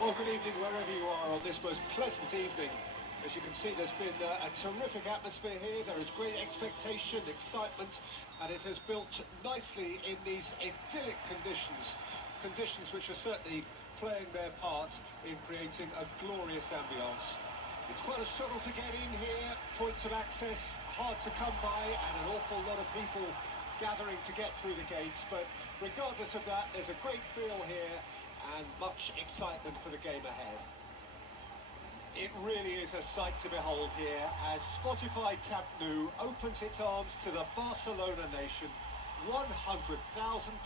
Well, good evening wherever you are on this most pleasant evening. As you can see, there's been a terrific atmosphere here. There is great expectation, excitement, and it has built nicely in these idyllic conditions. Conditions which are certainly playing their part in creating a glorious ambience. It's quite a struggle to get in here, points of access hard to come by, and an awful lot of people gathering to get through the gates. But regardless of that, there's a great feel here and much excitement for the game ahead. It really is a sight to behold here as Spotify Camp Nou opens its arms to the Barcelona nation, 100,000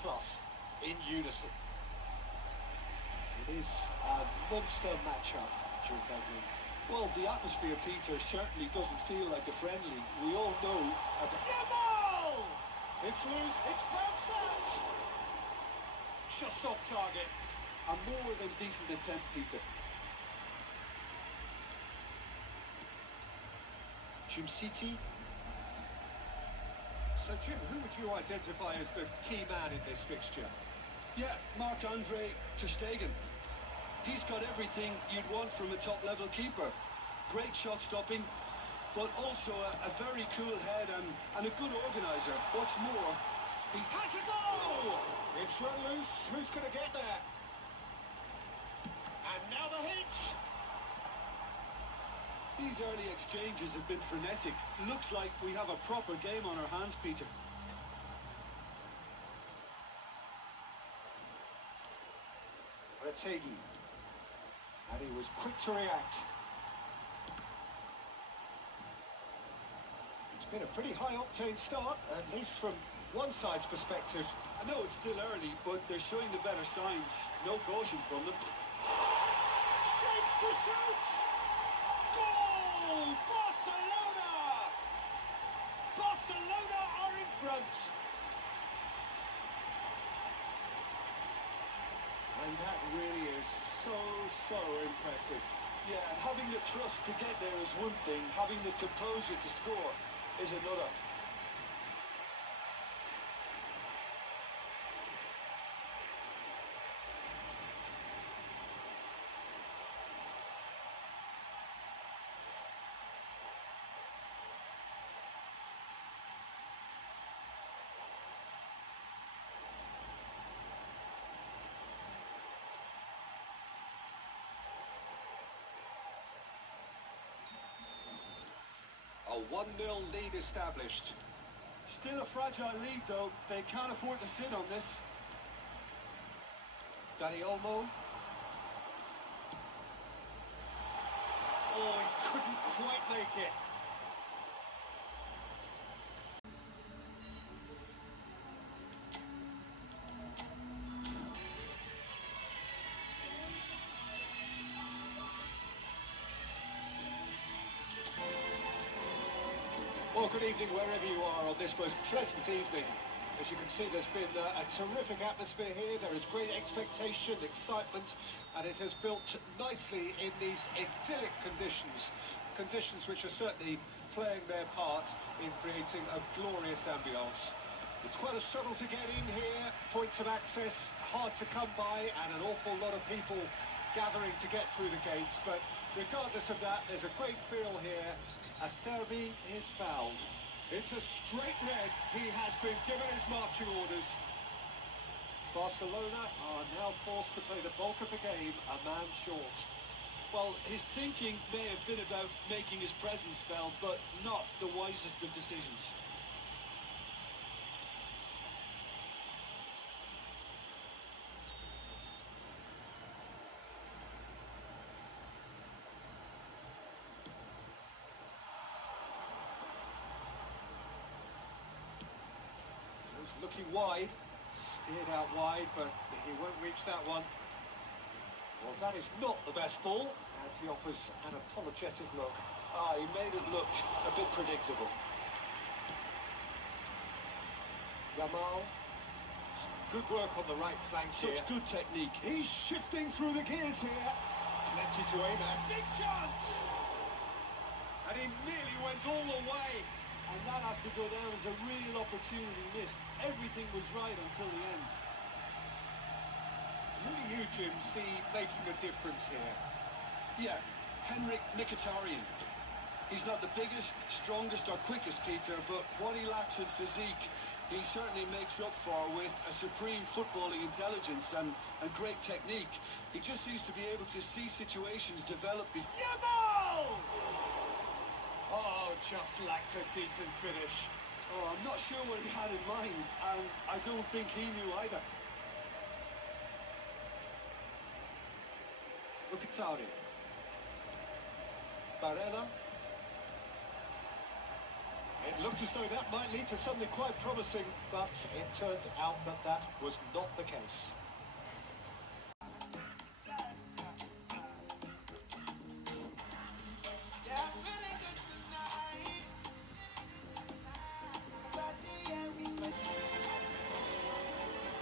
plus in unison. It is a monster matchup, Jude Bedlin. Well, the atmosphere, Peter, certainly doesn't feel like a friendly. We all know at the... Yamal! It's loose, it's bounced out! Just off target. A more than decent attempt, Peter. Jim City. So, Jim, who would you identify as the key man in this fixture? Yeah, Marc-Andre ter Stegen. He's got everything you'd want from a top-level keeper. Great shot stopping, but also a very cool head and a good organiser. What's more, he has a goal! It's run loose. Who's going to get there? And now the hit! These early exchanges have been frenetic. Looks like we have a proper game on our hands, Peter. Retegi. And he was quick to react. It's been a pretty high-octane start, at least from one side's perspective. I know it's still early, but they're showing the better signs. No caution from them. Shapes to shoot! Goal! Barcelona! Barcelona are in front! And that really is so impressive. Yeah, and having the trust to get there is one thing, having the composure to score is another. A 1-0 lead established. Still a fragile lead, though. They can't afford to sit on this. Dani Olmo. Oh, he couldn't quite make it. Well, good evening wherever you are on this most pleasant evening. As you can see, there's been a terrific atmosphere here. There is great expectation, excitement, and it has built nicely in these idyllic conditions. Conditions which are certainly playing their part in creating a glorious ambience. It's quite a struggle to get in here, points of access hard to come by, and an awful lot of people gathering to get through the gates. But regardless of that, there's a great feel here. Acerbi is fouled. It's a straight red. He has been given his marching orders. Barcelona are now forced to play the bulk of the game a man short. Well, his thinking may have been about making his presence felt, but not the wisest of decisions. Looking wide, steered out wide, but he won't reach that one. Well, that is not the best ball, and he offers an apologetic look. He made it look a bit predictable. Yamal, good work on the right flank here. Such good technique. He's shifting through the gears here. Plenty to aim at. Big chance! And he nearly went all the way. And that has to go down as a real opportunity missed. Everything was right until the end. Who do you, Jim, see making a difference here? Yeah, Henrik Mkhitaryan. He's not the biggest, strongest or quickest, Peter, but what he lacks in physique, he certainly makes up for with a supreme footballing intelligence and great technique. He just seems to be able to see situations develop before... Yamal! Oh, just lacked a decent finish. Oh, I'm not sure what he had in mind, and I don't think he knew either. Mkhitaryan. Barella. It looked as though that might lead to something quite promising, but it turned out that that was not the case.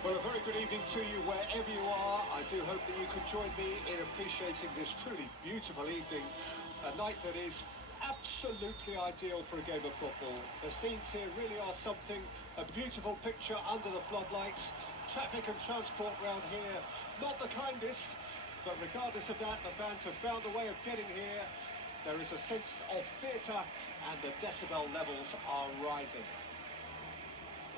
Well, a very good evening to you wherever you are. I do hope that you can join me in appreciating this truly beautiful evening, a night that is absolutely ideal for a game of football. The scenes here really are something, a beautiful picture under the floodlights. Traffic and transport round here, not the kindest, but regardless of that, the fans have found a way of getting here. There is a sense of theatre and the decibel levels are rising.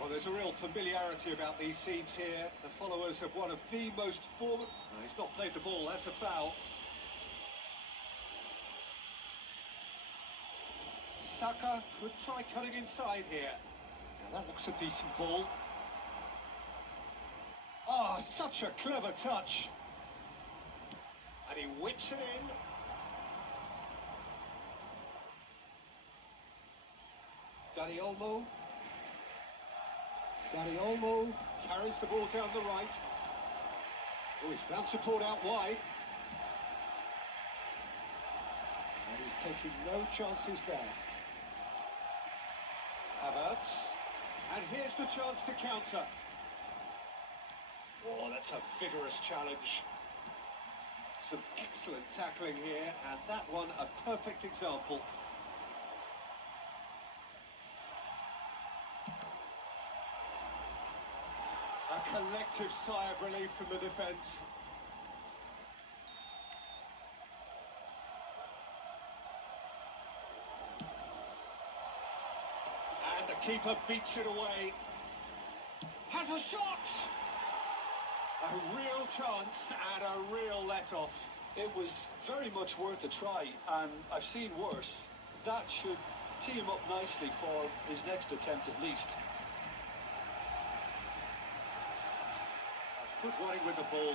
Well, there's a real familiarity about these scenes here. The followers of one of the most formal... No, he's not played the ball, that's a foul. Saka could try cutting inside here. Now that looks a decent ball. Oh, such a clever touch. And he whips it in. Dani Olmo. Dani Olmo carries the ball down the right. Oh, he's found support out wide. And he's taking no chances there. Havertz. And here's the chance to counter. Oh, that's a vigorous challenge. Some excellent tackling here, and that one a perfect example. A collective sigh of relief from the defence. And the keeper beats it away. Has a shot! A real chance and a real let-off. It was very much worth a try, and I've seen worse. That should tee him up nicely for his next attempt at least. Good running with the ball.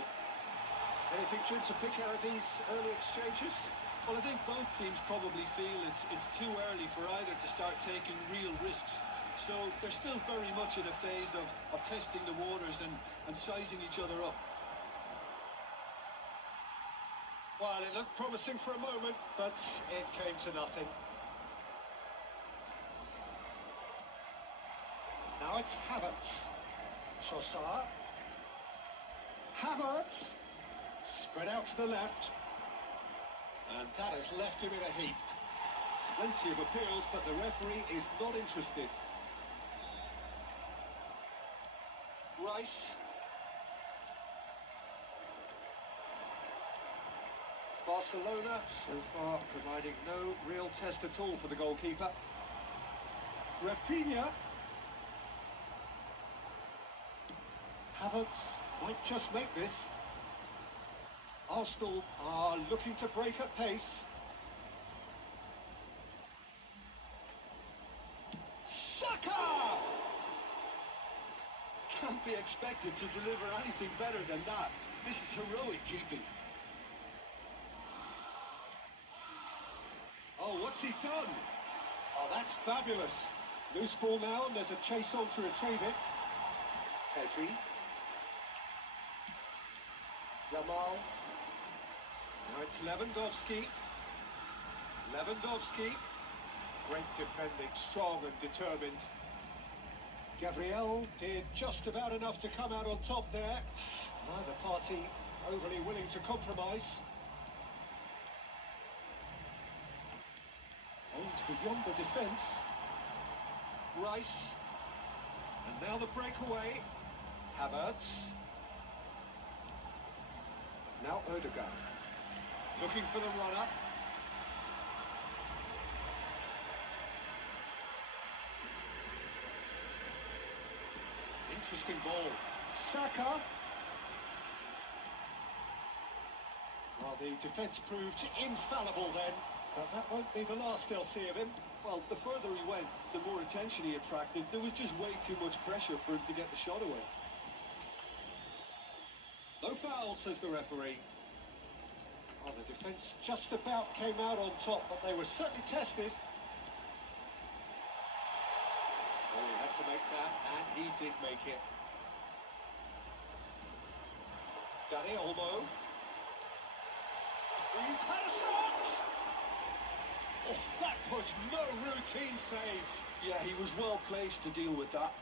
Anything, Jim, to pick out of these early exchanges? Well, I think both teams probably feel it's too early for either to start taking real risks. So they're still very much in a phase of testing the waters and sizing each other up. Well, it looked promising for a moment, but it came to nothing. Now it's Havertz. Trossard. Havertz, spread out to the left, and that has left him in a heap. Plenty of appeals, but the referee is not interested. Rice. Barcelona, so far providing no real test at all for the goalkeeper. Rafinha. Havertz might just make this. Arsenal are looking to break at pace. Saka! Can't be expected to deliver anything better than that. This is heroic keeping. Oh, what's he done? Oh, that's fabulous. Loose ball now, and there's a chase on to retrieve it. Pedri. Yamal. Now it's Lewandowski. Lewandowski. Great defending, strong and determined. Gabriel did just about enough to come out on top there. Neither party overly willing to compromise. Aimed beyond the defence. Rice. And now the breakaway. Havertz. Now Odegaard. Looking for the runner. Interesting ball. Saka. Well, the defence proved infallible then, but that won't be the last they'll see of him. Well, the further he went, the more attention he attracted. There was just way too much pressure for him to get the shot away. No foul, says the referee. Well, the defence just about came out on top, but they were certainly tested. Oh, he had to make that, and he did make it. Danny Olmo. He's had a shot! Oh, that was no routine save. Yeah, he was well placed to deal with that.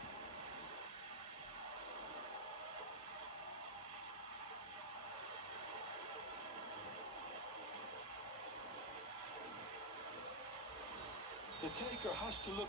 The taker has to look